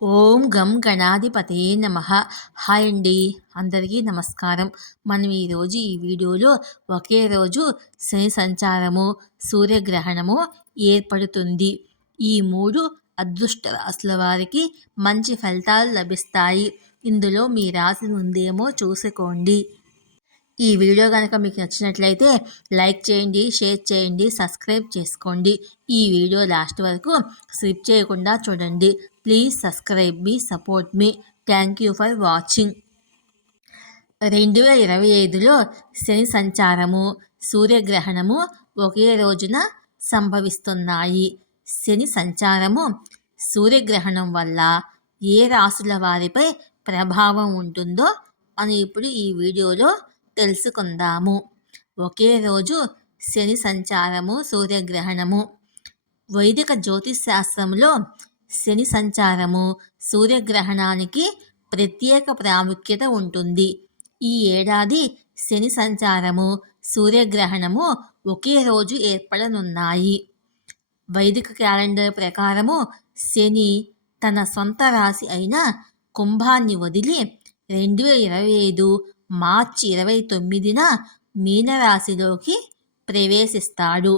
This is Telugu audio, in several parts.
ఓం గం గణాధిపతయే నమః. హాయ్ అండి, అందరికీ నమస్కారం. మనం ఈరోజు ఈ వీడియోలో ఒకే రోజు శని సంచారము, సూర్యగ్రహణము ఏర్పడుతుంది. ఈ 3 అదృష్ట రాశుల వారికి మంచి ఫలితాలు లభిస్తాయి. ఇందులో మీ రాశి ఉందేమో చూసుకోండి. ఈ వీడియో కనుక మీకు నచ్చినట్లయితే లైక్ చేయండి, షేర్ చేయండి, సబ్స్క్రైబ్ చేసుకోండి. ఈ వీడియో లాస్ట్ వరకు స్కిప్ చేయకుండా చూడండి. Please subscribe me, support me. Thank you for watching. 2025లో శని సంచారము, సూర్యగ్రహణము ఒకే రోజున సంభవిస్తున్నాయి. శని సంచారము, సూర్యగ్రహణం వల్ల ఏ రాశుల వారిపై ప్రభావం ఉంటుందో మనం ఇప్పుడు ఈ వీడియోలో తెలుసుకుందాము. ఒకే రోజు శని సంచారము, సూర్యగ్రహణము. వైదిక జ్యోతిష్ శాస్త్రంలో శని సంచారము, సూర్యగ్రహణానికి ప్రత్యేక ప్రాముఖ్యత ఉంటుంది. ఈ ఏడాది శని సంచారము, సూర్యగ్రహణము ఒకే రోజు ఏర్పడనున్నాయి. వైదిక క్యాలెండర్ ప్రకారము శని తన సొంత రాశి అయిన కుంభాన్ని వదిలి 2025 మార్చి 29న మీనరాశిలోకి ప్రవేశిస్తాడు.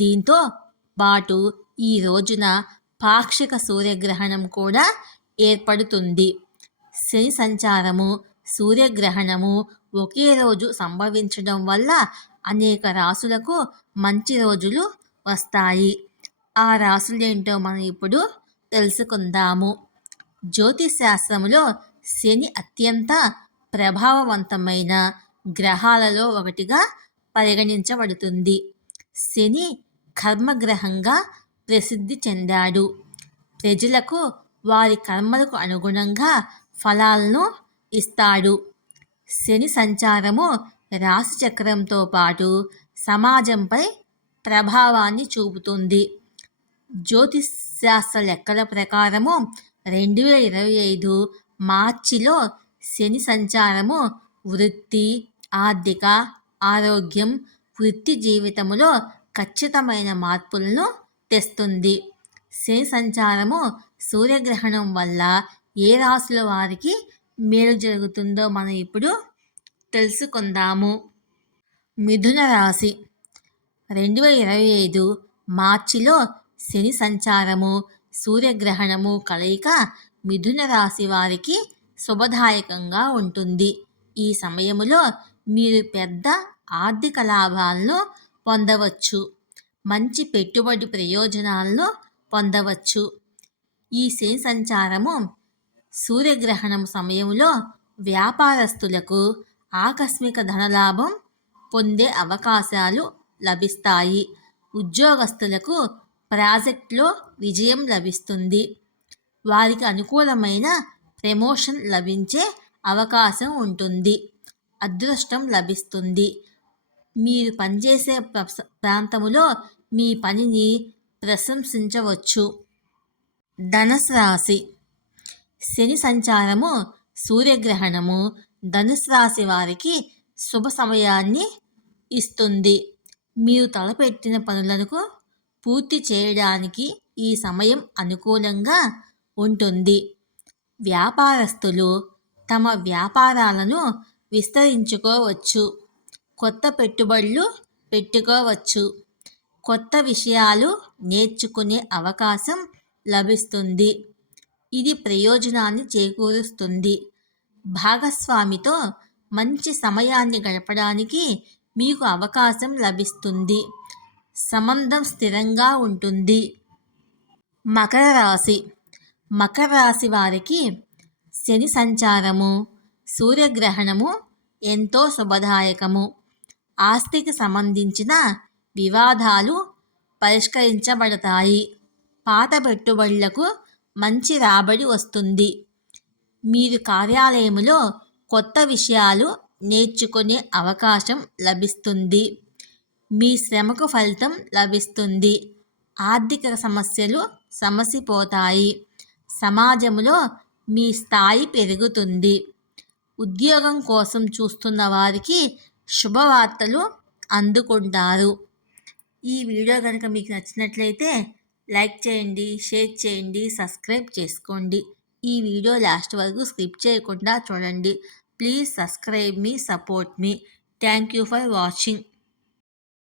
దీంతో పాటు ఈ రోజున పాక్షిక సూర్యగ్రహణం కూడా ఏర్పడుతుంది. శని సంచారము, సూర్యగ్రహణము ఒకే రోజు సంభవించడం వల్ల అనేక రాశులకు మంచి రోజులు వస్తాయి. ఆ రాశులేంటో మనం ఇప్పుడు తెలుసుకుందాము. జ్యోతిష్ శాస్త్రంలో శని అత్యంత ప్రభావవంతమైన గ్రహాలలో ఒకటిగా పరిగణించబడుతుంది. శని కర్మగ్రహంగా ప్రసిద్ధి చెందాడు. ప్రజలకు వారి కర్మలకు అనుగుణంగా ఫలాలను ఇస్తాడు. శని సంచారము రాశి చక్రంతో పాటు సమాజంపై ప్రభావాన్ని చూపుతుంది. జ్యోతిష్ శాస్త్ర లెక్కల ప్రకారము 2025 మార్చిలో శని సంచారము వృత్తి, ఆర్థిక, ఆరోగ్యం, వృత్తి జీవితములో ఖచ్చితమైన మార్పులను తెస్తుంది. శని సంచారము, సూర్యగ్రహణం వల్ల ఏ రాశుల వారికి మేలు జరుగుతుందో మనం ఇప్పుడు తెలుసుకుందాము. మిథున రాశి. 2025 మార్చిలో శని సంచారము, సూర్యగ్రహణము కలయిక మిథున రాశి వారికి శుభదాయకంగా ఉంటుంది. ఈ సమయంలో మీరు పెద్ద ఆర్థిక లాభాలను పొందవచ్చు. మంచి పెట్టుబడి ప్రయోజనాలను పొందవచ్చు. ఈ శని సంచారము, సూర్యగ్రహణం సమయంలో వ్యాపారస్తులకు ఆకస్మిక ధనలాభం పొందే అవకాశాలు లభిస్తాయి. ఉద్యోగస్తులకు ప్రాజెక్టులో విజయం లభిస్తుంది. వారికి అనుకూలమైన ప్రమోషన్ లభించే అవకాశం ఉంటుంది. అదృష్టం లభిస్తుంది. మీరు పనిచేసే ప్రాంతములో మీ పనిని ప్రశంసించవచ్చు. ధనుసు రాశి. శని సంచారము, సూర్యగ్రహణము ధనుసు రాశి వారికి శుభ సమయాన్ని ఇస్తుంది. మీరు తలపెట్టిన పనులకు పూర్తి చేయడానికి ఈ సమయం అనుకూలంగా ఉంటుంది. వ్యాపారస్తులు తమ వ్యాపారాలను విస్తరించుకోవచ్చు. కొత్త పెట్టుబడులు పెట్టుకోవచ్చు. కొత్త విషయాలు నేర్చుకునే అవకాశం లభిస్తుంది. ఇది ప్రయోజనాన్ని చేకూరుస్తుంది. భాగస్వామితో మంచి సమయాన్ని గడపడానికి మీకు అవకాశం లభిస్తుంది. సంబంధం స్థిరంగా ఉంటుంది. మకర రాశి. మకర రాశి వారికి శని సంచారము, సూర్యగ్రహణము ఎంతో శుభదాయకము. ఆస్తికి సంబంధించిన వివాదాలు పరిష్కరించబడతాయి. పాత పెట్టుబడులకు మంచి రాబడి వస్తుంది. మీరు కార్యాలయంలో కొత్త విషయాలు నేర్చుకునే అవకాశం లభిస్తుంది. మీ శ్రమకు ఫలితం లభిస్తుంది. ఆర్థిక సమస్యలు సమసిపోతాయి. సమాజంలో మీ స్థాయి పెరుగుతుంది. ఉద్యోగం కోసం చూస్తున్న వారికి శుభవార్తలు అందుకుంటారు. ఈ వీడియో కనుక మీకు నచ్చినట్లయితే లైక్ చేయండి, షేర్ చేయండి, సబ్స్క్రైబ్ చేసుకోండి. ఈ వీడియో లాస్ట్ వరకు స్కిప్ చేయకుండా చూడండి. Please subscribe me, support me. Thank you for watching.